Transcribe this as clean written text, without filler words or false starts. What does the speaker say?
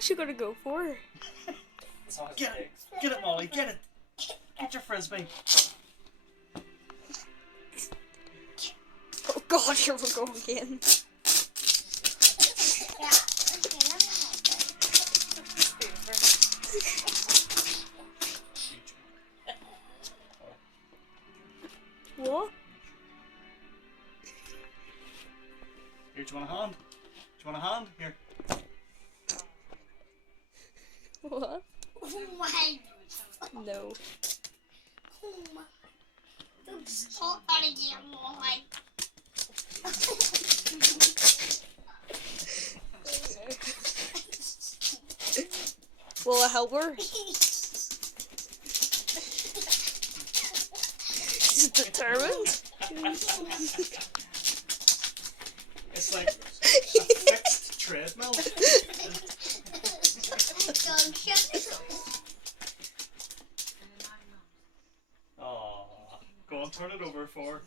dog's she gonna go for? Get it! Get it, Molly! Get it! Get your frisbee! Oh God, here we go again. What? Here, do you want a hand? Do you want a hand? Here. What? Oh my. No. Oh my. Don't stop that again, Molly. Will I help her? She's determined. It's like a fixed treadmill. Aww. Go on, turn it over for her.